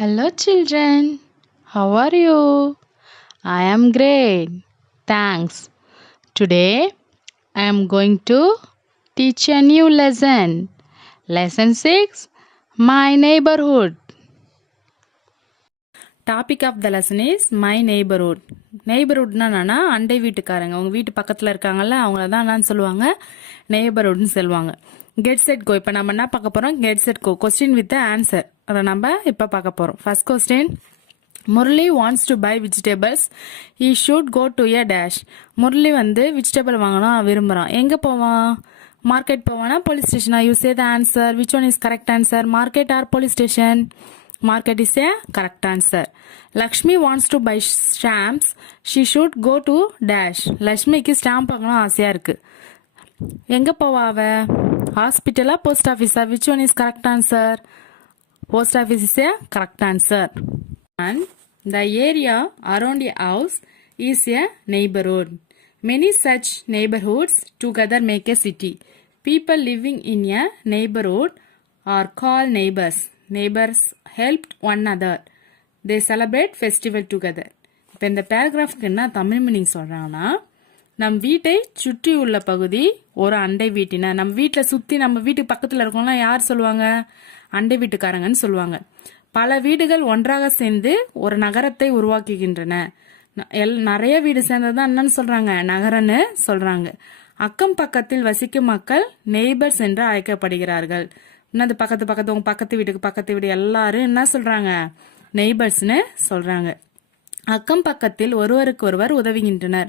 Hello, children. How are you? I am great. Thanks. Today I am going to teach a new lesson. Lesson 6 My Neighborhood. Topic of the lesson is my neighbourhood. நெய்பர்ஹுட்னா என்னன்னா அண்டை வீட்டுக்காரங்க, உங்க வீட்டு பக்கத்தில் இருக்காங்கல்ல அவங்கள தான் என்னன்னு சொல்லுவாங்க, நெய்பர்ஹுட்னு சொல்லுவாங்க. Get set go. இப்போ நம்ம என்ன பார்க்க போறோம், get set go, question with answer. அதை நம்ம இப்போ பார்க்க போறோம். First question, Murali wants to buy vegetables, he should go to a dash. Murali வந்து வெஜிடபிள் வாங்கணும் விரும்புகிறான். எங்கே போவான்? மார்க்கெட் போவானா போலீஸ் ஸ்டேஷனா? You say the answer. Which one is correct answer? Market or police station? Market is a correct answer. Lakshmi wants to buy stamps. She should go to dash. லக்ஷ்மிக்கு stamp வாங்கணும் ஆசையா இருக்கு. எங்க போவா அவ? ஹாஸ்பிட்டலா போஸ்ட் ஆஃபீஸா? Which one is correct answer? Post office is a correct answer. And the area around a house is a neighborhood. Many such neighborhoods together make a city. People living in a neighborhood are called neighbors. Neighbors helped one another. They celebrate festival together. இப்போ இந்த பேராகிராஃப்க்கு என்ன Tamil meaning சொல்றாங்கன்னா, நம் வீட்டை சுற்றி உள்ள பகுதி ஒரு அண்டை வீட்டின. நம்ம வீட்டில் சுற்றி நம்ம வீட்டுக்கு பக்கத்தில் இருக்கவங்களாம் யார் சொல்லுவாங்க? அண்டை வீட்டுக்காரங்கன்னு சொல்லுவாங்க. பல வீடுகள் ஒன்றாக சேர்ந்து ஒரு நகரத்தை உருவாக்குகின்றன. நிறைய வீடு சேர்ந்ததான் என்னன்னு சொல்றாங்க? நகரன்னு சொல்றாங்க. அக்கம் பக்கத்தில் வசிக்கும் மக்கள் நெய்பர்ஸ் என்று அழைக்கப்படுகிறார்கள். என்னது பக்கத்து உங்க பக்கத்து வீடு எல்லாரும் என்ன சொல்றாங்க? நெய்பர்ஸ்னு சொல்றாங்க. அக்கம் பக்கத்தில் ஒருவருக்கு ஒருவர் உதவுகின்றனர்.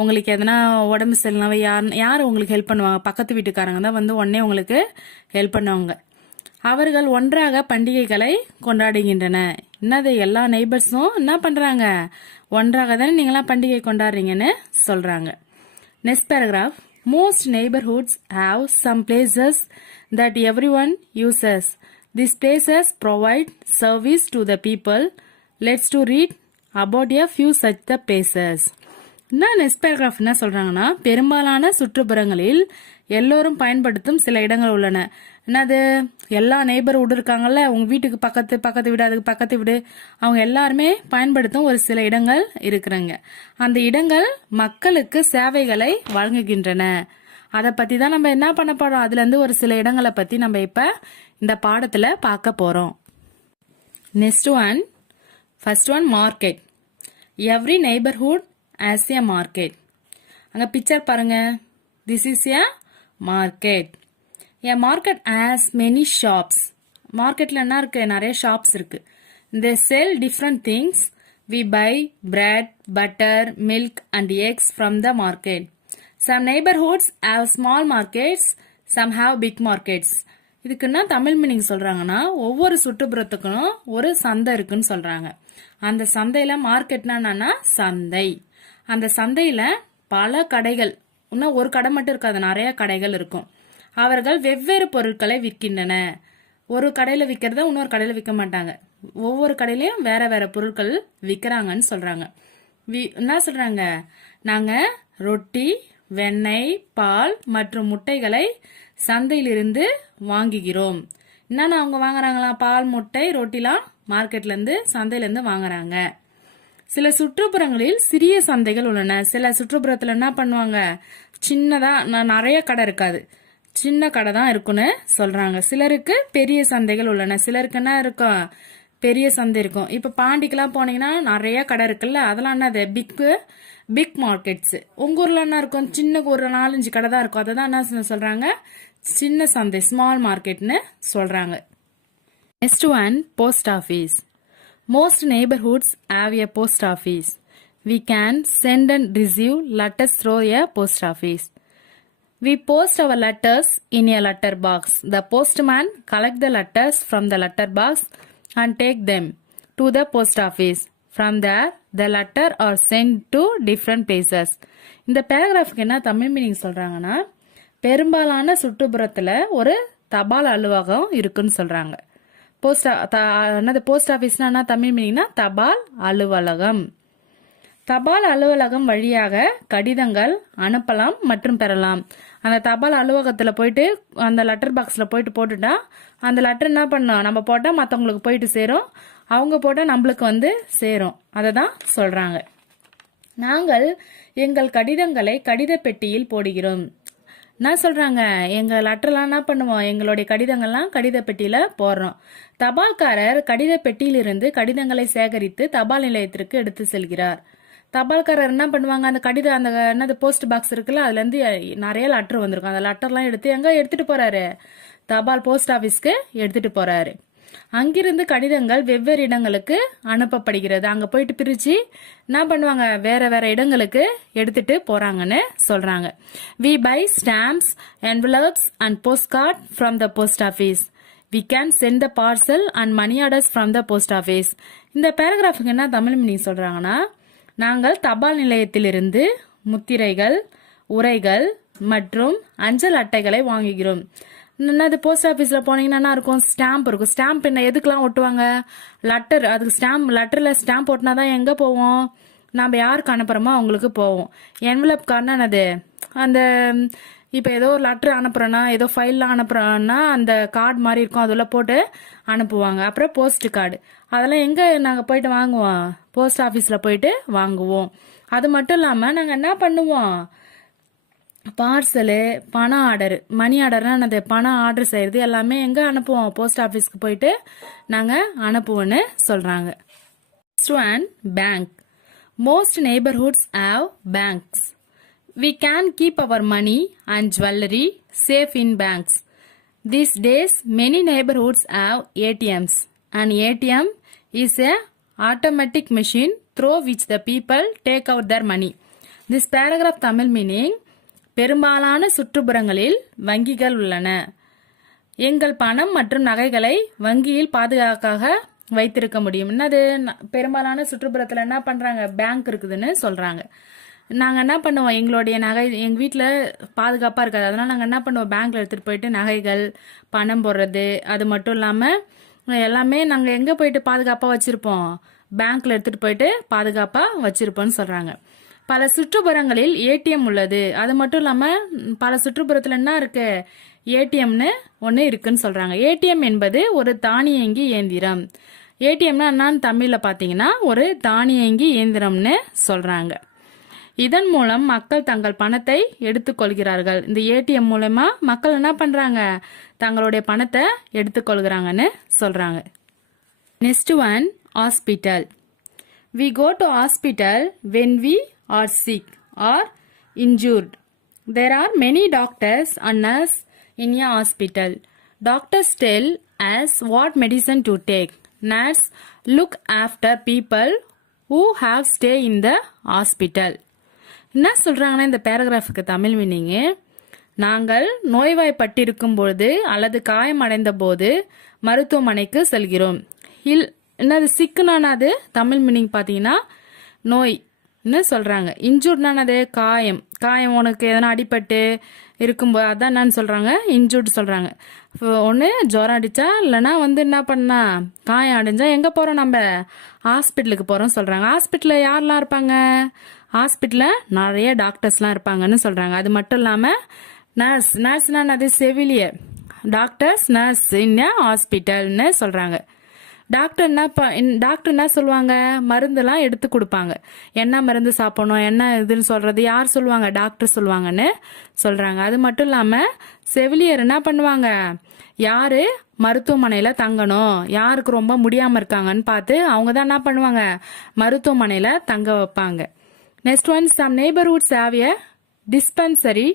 உங்களுக்கு எதனா உடம்பு சரியில்லைனா யார் உங்களுக்கு ஹெல்ப் பண்ணுவாங்க? பக்கத்து வீட்டுக்காரங்க தான் வந்து உடனே உங்களுக்கு ஹெல்ப் பண்ணுவாங்க. அவர்கள் ஒன்றாக பண்டிகைகளை கொண்டாடுகின்றன. என்னது எல்லா நெய்பர்ஸும் என்ன பண்றாங்க? ஒன்றாக தானே நீங்களாம் பண்டிகை கொண்டாடுறீங்கன்னு சொல்றாங்க. Next paragraph, most neighborhoods have some places that everyone uses. These places provide service to the people. Let's to read about a few such the places. Next paragraph என்ன சொல்றாங்கன்னா, பெரும்பாலான சுற்றுப்புறங்களில் எல்லோரும் பயன்படுத்தும் சில இடங்கள் உள்ளன. என்னது? எல்லா நெய்பர்ஹுட் இருக்காங்கல்ல, உங்க வீட்டுக்கு பக்கத்து வீடு, அதுக்கு பக்கத்து வீடு, அவங்க எல்லாருமே பயன்படுத்தும் ஒரு சில இடங்கள் இருக்கிறாங்க. அந்த இடங்கள் மக்களுக்கு சேவைகளை வழங்குகின்றன. அதை பத்தி தான் நம்ம என்ன பண்ண போறோம், அதுல இருந்து ஒரு சில இடங்களை பத்தி நம்ம இப்ப இந்த பாடத்துல பார்க்க போறோம். Next one, first one market. Every neighbourhood as a market. அங்க பிக்சர் பாருங்க. This is a market. A market has many shops. மார்க்கெட்ல என்ன இருக்கு? நிறைய ஷாப்ஸ் இருக்கு. They sell different things. We buy bread, butter, milk and eggs from the market. Some neighborhoods have small markets. Some have big markets. இதுக்குன்னா Tamil meaning சொல்றாங்கன்னா, ஒவ்வொரு சுற்றுப்புறத்துக்கும் ஒரு சந்தை இருக்குன்னு சொல்றாங்க. அந்த சந்தையில மார்க்கெட்னா என்னன்னா சந்தை. அந்த சந்தையில பல கடைகள், இன்னும் ஒரு கடை மட்டும் இருக்காது, நிறைய கடைகள் இருக்கும். அவர்கள் வெவ்வேறு பொருட்களை விற்கின்றன. ஒரு கடையில விற்கிறத இன்னொரு கடையில விற்க மாட்டாங்க. ஒவ்வொரு கடையிலயும் வேற வேற பொருட்கள் விற்கிறாங்கன்னு சொல்றாங்க. என்ன சொல்றாங்க? நாங்க ரொட்டி, வெண்ணெய், பால் மற்றும் முட்டைகளை சந்தையிலிருந்து வாங்குகிறோம். என்னன்னா அவங்க வாங்குறாங்களா? பால், முட்டை, ரொட்டிலாம் மார்க்கெட்ல இருந்து சந்தையில இருந்து வாங்குறாங்க. சில சுற்றுப்புறங்களில் சிறிய சந்தைகள் உள்ளன. சில சுற்றுப்புறத்துல என்ன பண்ணுவாங்க? சின்னதா நிறைய கடை இருக்காது, சின்ன கடை தான் இருக்குன்னு சொல்றாங்க. சிலருக்கு பெரிய சந்தைகள் உள்ளன. சிலருக்கு என்ன இருக்கும்? பெரிய சந்தை இருக்கும். இப்ப பாண்டிக்கெல்லாம் போனீங்கன்னா நிறைய கடை இருக்குல்ல, அதெல்லாம் என்னது? Big markets. உங்க ஊர்ல என்ன இருக்கும்? சின்ன ஒரு 4-5 கடை தான் இருக்கும். அததான் என்ன சொல்றாங்க? சின்ன சந்தை, ஸ்மால் மார்க்கெட்னு சொல்றாங்க. Next one, post office. Most neighborhoods have a post office. We can send and receive letters through a post office. We post our letters in a letter box. The postman collects the letters from the letter box and take them to the post office. From there, the letter are sent to different places. இந்த பேராகிராஃப்க்கு என்ன Tamil meaning சொல்றாங்கன்னா, பெரும்பாலான சுற்றுப்புறத்துல ஒரு தபால் அலுவலகம் இருக்குன்னு சொல்றாங்க. Post ஆபீஸ்னா Tamil மீனிங்னா தபால் அலுவலகம். தபால் அலுவலகம் வழியாக கடிதங்கள் அனுப்பலாம் மற்றும் பெறலாம். அந்த தபால் அலுவலகத்தில் போயிட்டு அந்த லெட்டர் பாக்ஸில் போயிட்டு போட்டுட்டா அந்த லெட்டர் என்ன பண்ணோம், நம்ம போட்டால் மற்றவங்களுக்கு போயிட்டு சேரும், அவங்க போட்டால் நம்மளுக்கு வந்து சேரும். அதை தான் சொல்கிறாங்க. நாங்கள் எங்கள் கடிதங்களை கடித பெட்டியில் போடுகிறோம். என்ன சொல்றாங்க, எங்க லெட்டர்லாம் என்ன பண்ணுவோம், எங்களுடைய கடிதங்கள்லாம் கடித பெட்டியில போடுறோம். தபால்காரர் கடித பெட்டியிலிருந்து கடிதங்களை சேகரித்து தபால் நிலையத்திற்கு எடுத்து செல்கிறார். தபால்காரர் என்ன பண்ணுவாங்க, அந்த கடிதம் அந்த என்னது போஸ்ட் பாக்ஸ் இருக்குல்ல, அதுல இருந்து நிறைய லெட்டர் வந்திருக்கும். அந்த லெட்டர்லாம் எடுத்து எங்க எடுத்துட்டு போறாரு, தபால் போஸ்ட் ஆபீஸ்க்கு எடுத்துட்டு போறாரு. அங்கிருந்து கடிதங்கள் வெவ்வேறு இடங்களுக்கு அனுப்பப்படுகிறது. அங்க போயிட்டு பிரிச்சு என்ன பண்ணுவாங்க, வேற வேற இடங்களுக்கு எடுத்துட்டு போறாங்கன்னு சொல்றாங்க. We buy stamps, envelopes and postcard from the post office. We can send the parcel and money orders from the post office. இந்த பேராகிராஃபுக்கு என்ன தமிழ் மீனிங் சொல்றாங்கன்னா, நாங்கள் தபால் நிலையத்திலிருந்து முத்திரைகள், உரைகள் மற்றும் அஞ்சல் அட்டைகளை வாங்குகிறோம். என்னது, போஸ்ட் ஆஃபீஸில் போனீங்கன்னா என்ன இருக்கும், ஸ்டாம்ப் இருக்கும். ஸ்டாம்ப் என்ன எதுக்கெல்லாம் ஒட்டுவாங்க, லெட்டர், அதுக்கு ஸ்டாம்ப், லெட்டரில் ஸ்டாம்ப் ஒட்டினா தான் எங்கே போவோம், நம்ம யாருக்கு அனுப்புகிறோமோ அவங்களுக்கு போவோம். என்வலப் கார்டுனா என்னது, அந்த இப்போ ஏதோ ஒரு லெட்டர் அனுப்புகிறோன்னா, ஏதோ ஃபைல்லாம் அனுப்புகிறோன்னா அந்த கார்டு மாதிரி இருக்கும், அதில் போட்டு அனுப்புவாங்க. அப்புறம் போஸ்ட் கார்டு, அதெல்லாம் எங்கே நாங்கள் போயிட்டு வாங்குவோம், போஸ்ட் ஆஃபீஸில் போயிட்டு வாங்குவோம். அது மட்டும் இல்லாமல் நாங்கள் என்ன பண்ணுவோம், பார்சலு, பண ஆர்டர், மணி ஆர்டர்னா என்னது, பணம் ஆர்டர் செய்யறது எல்லாமே எங்க அனுப்புவோம், போஸ்ட் ஆஃபீஸ்க்கு போயிட்டு நாங்க அனுப்புவோம்னு சொல்றாங்க. Next one, bank. Most neighborhoods have banks. We can keep our money and jewelry safe in banks. These days, many neighborhoods have ATMs. An ATM is a automatic machine through which the people take out their money. This paragraph Tamil meaning, பெரும்பாலான சுற்றுப்புறங்களில் வங்கிகள் உள்ளன. எங்கள் பணம் மற்றும் நகைகளை வங்கியில் பாதுகாப்பாக வைத்திருக்க முடியும். என்னது, பெரும்பாலான சுற்றுப்புறத்தில் என்ன பண்றாங்க, பேங்க் இருக்குதுன்னு சொல்றாங்க. நாங்கள் என்ன பண்ணுவோம், எங்களுடைய நகை எங்கள் வீட்டில் பாதுகாப்பாக இருக்காது, அதனால நாங்கள் என்ன பண்ணுவோம், பேங்க்ல எடுத்துகிட்டு போயிட்டு நகைகள், பணம் போடுறது, அது மட்டும் இல்லாமல் எல்லாமே நாங்கள் எங்கே போயிட்டு பாதுகாப்பாக வச்சிருப்போம், பேங்க்ல எடுத்துகிட்டு போயிட்டு பாதுகாப்பாக வச்சிருப்போம்னு சொல்றாங்க. பல சுற்றுப்புறங்களில் ஏடிஎம் உள்ளது. அது மட்டும் இல்லாமல் பல சுற்றுப்புறத்தில் என்ன இருக்கு, ஏடிஎம்னு ஒன்று இருக்குன்னு சொல்றாங்க. ஏடிஎம் என்பது ஒரு தானியங்கி இயந்திரம். ஏடிஎம்னா என்னன்னு தமிழில் பார்த்தீங்கன்னா ஒரு தானியங்கி இயந்திரம்னு சொல்றாங்க. இதன் மூலம் மக்கள் தங்கள் பணத்தை எடுத்துக்கொள்கிறார்கள். இந்த ஏடிஎம் மூலமா மக்கள் என்ன பண்றாங்க, தங்களுடைய பணத்தை எடுத்துக்கொள்கிறாங்கன்னு சொல்றாங்க. Next one, hospital. We go to hospital when we are sick or injured. There are many doctors and nurses in a hospital. Doctors tell us what medicine to take. Nurses look after people who have stay in the hospital. என்ன சொல்றாங்கன்னா இந்த பேராகிராஃபுக்கு Tamil meaning, நாங்கள் நோய்வாய்ப்பட்டிருக்கும் பொழுது அல்லது காயமடைந்த போது மருத்துவமனைக்கு செல்கிறோம். என்னது சிக்குனானது தமிழ் மீனிங் பார்த்தீங்கன்னா நோய்னு சொல்றாங்க. இன்ஜூர்ட்னானது காயம், காயம் உனக்கு எதனா அடிபட்டு இருக்கும்போது அதான் என்னன்னு சொல்றாங்க, இன்ஜூர்ட் சொல்றாங்க. ஒன்று ஜுரம் அடிச்சா இல்லைன்னா வந்து என்ன பண்ணா காயம் அடைஞ்சா எங்கே போகிறோம், நம்ம ஹாஸ்பிட்டலுக்கு போகிறோம் சொல்கிறாங்க. ஹாஸ்பிட்டலில் யாரெல்லாம் இருப்பாங்க, ஹாஸ்பிட்டலில் நிறைய டாக்டர்ஸ்லாம் இருப்பாங்கன்னு சொல்கிறாங்க. அது மட்டும் இல்லாமல் நர்ஸ்னா அது செவிலியர், டாக்டர்ஸ் நர்ஸ் இன் ஹாஸ்பிட்டல்னு சொல்கிறாங்க. டாக்டர் என்ன சொல்லுவாங்க, மருந்துலாம் எடுத்து கொடுப்பாங்க. என்ன மருந்து சாப்பிடணும், என்ன இதுன்னு சொல்றது யார் சொல்லுவாங்க, டாக்டர் சொல்லுவாங்கன்னு சொல்றாங்க. அது மட்டும் இல்லாம செவிலியர் என்ன பண்ணுவாங்க, யாரு மருத்துவமனையில தங்கணும், யாருக்கு ரொம்ப முடியாம இருக்காங்கன்னு பார்த்து அவங்க தான் என்ன பண்ணுவாங்க, மருத்துவமனையில தங்க வைப்பாங்க. Next one, some neighbourhoods have a dispensary.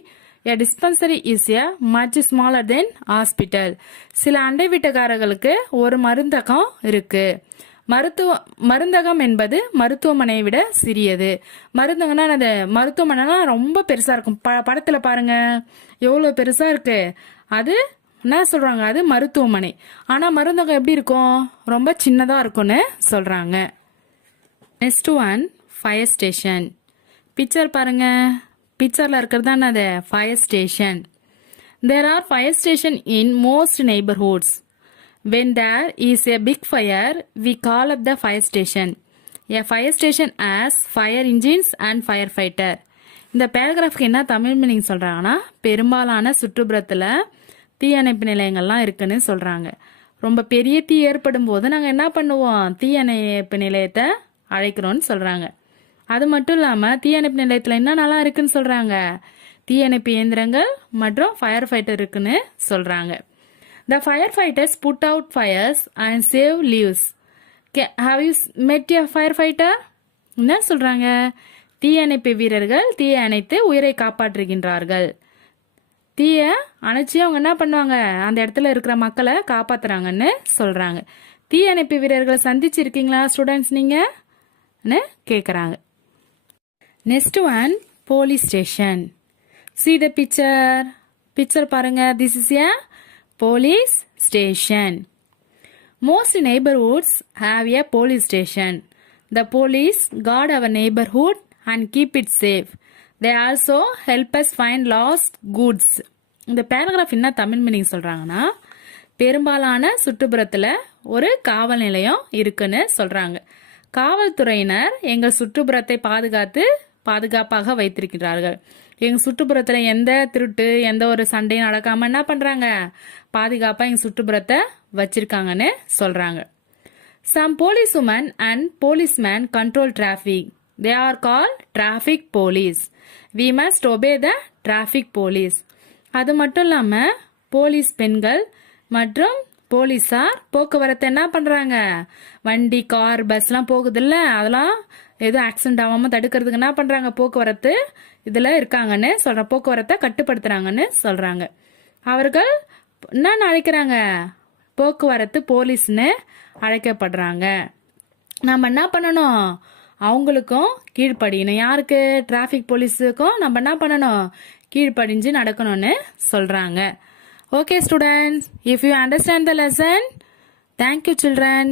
A dispensary is a much smaller than hospital. சில அண்டை வீட்டுக்காரர்களுக்கு ஒரு மருந்தகம் இருக்கு. மருந்தகம் என்பது மருத்துவமனையை விட சிறியது. மருந்தகம்னா அது மருத்துவமனைனா ரொம்ப பெருசா இருக்கும். படத்துல பாருங்க எவ்வளவு பெருசா இருக்கு, அது என்ன சொல்றாங்க, அது மருத்துவமனை. ஆனா மருந்தகம் எப்படி இருக்கும், ரொம்ப சின்னதா இருக்கும்னு சொல்றாங்க. Next one, fire station. Picture பாருங்க, பிக்சர்ல இருக்கிறது தான் அது fire station. There are fire station in most neighborhoods. When there is a big fire, we call up the fire station. A fire station has fire engines and firefighter. இந்த பேராகிராஃப்க்கு என்ன Tamil meaning சொல்றாங்கன்னா, பெரும்பாலான சுற்றுப்புறத்துல தீயணைப்பு நிலையங்கள்லாம் இருக்குன்னு சொல்றாங்க. ரொம்ப பெரிய தீ ஏற்படும் போது நாங்கள் என்ன பண்ணுவோம், தீயணைப்பு நிலையத்தை அழைக்கிறோம்னு சொல்றாங்க. அது மட்டும் இல்லாமல் தீயணைப்பு நிலையத்தில் என்னென்னலாம் இருக்குன்னு சொல்றாங்க, தீயணைப்பு இயந்திரங்கள் மற்றும் ஃபயர் ஃபைட்டர் இருக்குன்னு சொல்றாங்க. The firefighters put out fires and save lives. Have you met a firefighter? என்ன சொல்றாங்க, தீயணைப்பு வீரர்கள் தீயை அணைத்து உயிரை காப்பாற்றுகின்றார்கள். தீயை அணைச்சி அவங்க என்ன பண்ணுவாங்க, அந்த இடத்துல இருக்கிற மக்களை காப்பாத்துறாங்கன்னு சொல்றாங்க. தீயணைப்பு வீரர்களை சந்திச்சிருக்கீங்களா ஸ்டூடெண்ட்ஸ் நீங்க கேக்குறாங்க. Next one, police station. See the picture பாருங்க. This is a police station. Most neighborhoods have a police station. The police guard our neighborhood and keep it safe. They also help us find lost goods. இந்த paragraph என்ன Tamil meaning சொல்றாங்கன்னா, பெரும்பாலான சுற்றுப்புறத்துல ஒரு காவல் நிலையம் இருக்குன்னு சொல்றாங்க. காவல்துறையினர் எங்கள் சுற்றுப்புறத்தை பாதுகாப்பாக வைத்திருக்கிறார்கள். எங்க சுற்றுப்புறத்துல எந்த திருட்டு எந்த ஒரு சண்டையும் நடக்காம என்ன பண்றாங்க, பாதுகாப்பா எங்க சுற்றுப்புறத்தை வச்சிருக்காங்கன்னு சொல்றாங்க. Some policewomen and policemen control traffic. They are called traffic police. We must obey the traffic police. அது மட்டும் இல்லாம போலீஸ் பெண்கள் மற்றும் போலீஸார் போக்குவரத்தை என்ன பண்றாங்க, வண்டி கார் பஸ்லாம் போகுதுல்ல, அதெல்லாம் எதுவும் ஆக்சிடென்ட் ஆகாம தடுக்கிறதுக்கு என்ன பண்றாங்க, போக்குவரத்து இதுல இருக்காங்கன்னு சொல்ற, போக்குவரத்தை கட்டுப்படுத்துறாங்கன்னு சொல்றாங்க. அவர்கள் என்ன அழைக்கிறாங்க, போக்குவரத்து போலீஸ்னு அழைக்கப்படுறாங்க. நம்ம என்ன பண்ணணும், அவங்களுக்கும் கீழ்ப்படியணும். யாருக்கு, டிராஃபிக் போலீஸுக்கும் நம்ம என்ன பண்ணணும், கீழ்ப்படிஞ்சு நடக்கணும்னு சொல்றாங்க. Okay students, if you understand the lesson, thank you children.